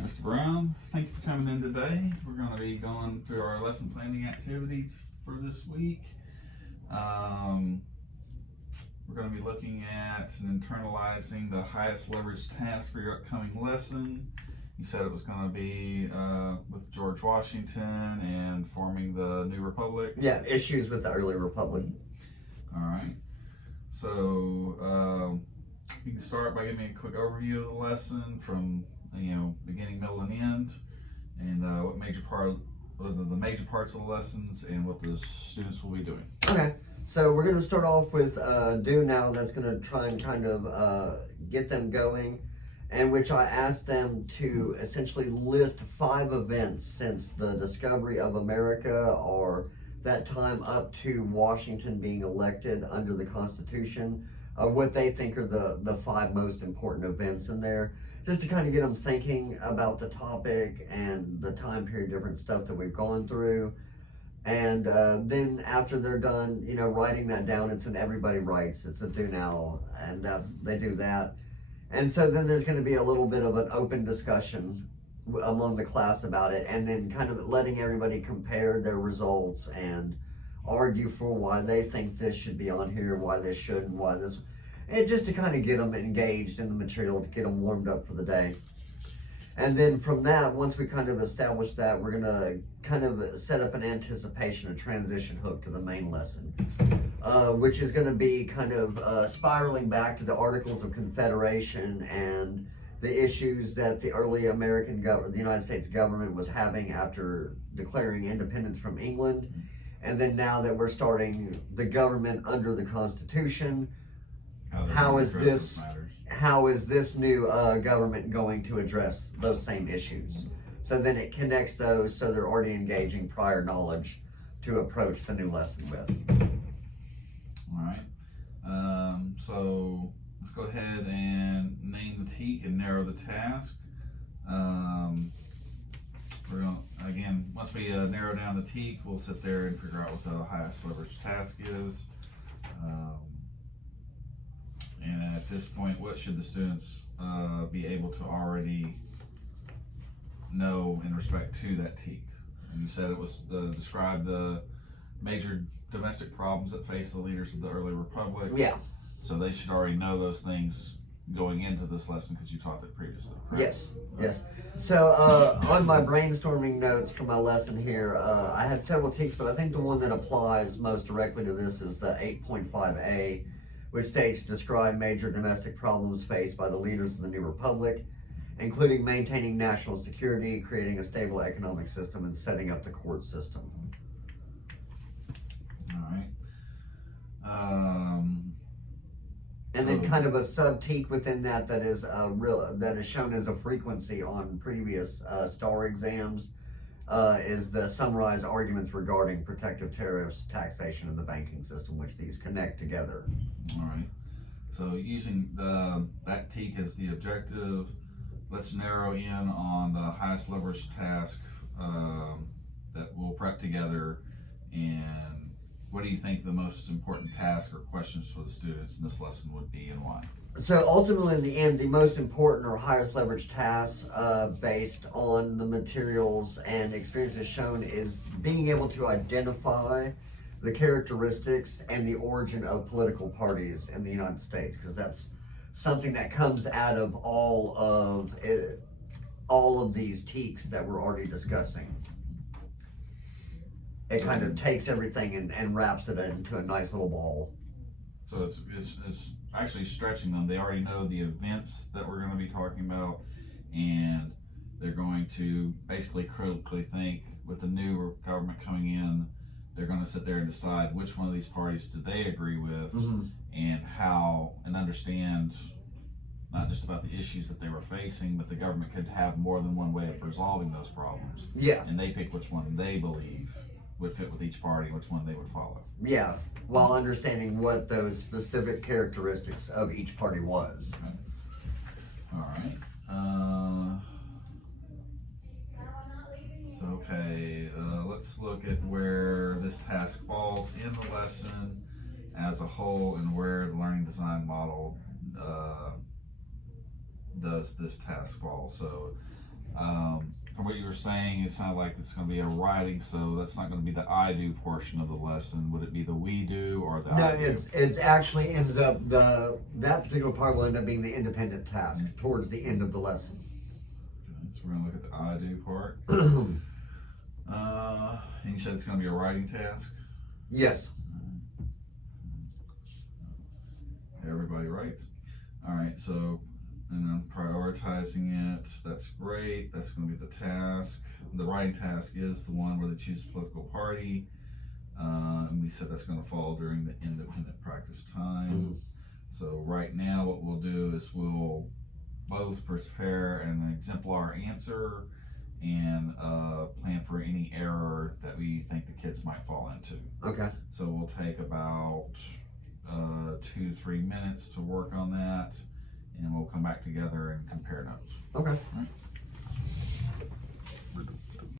right, Mr. Brown, thank you for coming in today. We're going to be going through our lesson planning activities for this week. We're going to be looking at internalizing the highest leverage task for your upcoming lesson. You said it was going to be with George Washington and forming the new republic. Yeah, issues with the early republic. All right. So you can start by giving me a quick overview of the lesson from beginning, middle, and end, and what the major parts of the lessons and what the students will be doing. Okay, so we're going to start off with Do Now. That's going to try and kind of get them going, and which I asked them to essentially list 5 events since the discovery of America, or that time up to Washington being elected under the Constitution, what they think are the 5 most important events in there, just to kind of get them thinking about the topic and the time period, different stuff that we've gone through. And then after they're done, writing that down, it's an everybody writes, it's a Do Now, and they do that. And so then there's going to be a little bit of an open discussion among the class about it, and then kind of letting everybody compare their results and argue for why they think this should be on here, why this should, and why this, and just to kind of get them engaged in the material, to get them warmed up for the day. And then from that, once we kind of establish that, we're going to kind of set up an anticipation, a transition hook to the main lesson, which is going to be kind of spiraling back to the Articles of Confederation and the issues that the early the United States government was having after declaring independence from England. And then now that we're starting the government under the Constitution, how is this new government going to address those same issues? So then it connects those, so they're already engaging prior knowledge to approach the new lesson with. All right. So let's go ahead and name the TEAC and narrow the task. We're going to, again, once we narrow down the TEAC, we'll sit there and figure out what the highest leverage task is. And at this point, what should the students be able to already know in respect to that TEAC? And you said it was describe the major domestic problems that face the leaders of the early republic. Yeah. So they should already know those things going into this lesson because you taught that previously, correct? Yes. So on my brainstorming notes for my lesson here, I had several TEACs, but I think the one that applies most directly to this is the 8.5A, which states describe major domestic problems faced by the leaders of the new republic, including maintaining national security, creating a stable economic system, and setting up the court system. All right. And then kind of a sub-TEAC within that is that is shown as a frequency on previous STAR exams, is the summarized arguments regarding protective tariffs, taxation, and the banking system, which these connect together. All right. So using that TEAC as the objective, let's narrow in on the highest leverage task that we'll prep together. And what do you think the most important task or questions for the students in this lesson would be, and why? So ultimately, in the end, the most important or highest leverage tasks based on the materials and experiences shown is being able to identify the characteristics and the origin of political parties in the United States, because that's something that comes out of all of these TEACs that we're already discussing. It kind of takes everything and wraps it into a nice little ball. So it's actually stretching them. They already know the events that we're going to be talking about, and they're going to basically critically think, with the new government coming in, they're going to sit there and decide which one of these parties do they agree with, and how, and understand not just about the issues that they were facing, but the government could have more than one way of resolving those problems. Yeah. And they pick which one they believe would fit with each party, which one they would follow. Yeah, while understanding what those specific characteristics of each party was. Okay. All right. Let's look at where this task falls in the lesson as a whole, and where the learning design model does this task fall. So From what you were saying, it sounded like it's going to be a writing, so that's not going to be the I do portion of the lesson. Would it be the we do or the No, I do? it's actually ends up that particular part will end up being the independent task towards the end of the lesson. So we're going to look at the I do part. And you said it's going to be a writing task? Yes. Everybody writes. All right, so, and then prioritizing it, that's great. That's going to be the task. The writing task is the one where they choose a political party. And we said that's going to fall during the independent practice time. So right now what we'll do is we'll both prepare an exemplar answer and plan for any error that we think the kids might fall into. Okay. So we'll take about 2-3 minutes to work on that, and we'll come back together and compare notes. Okay. All right.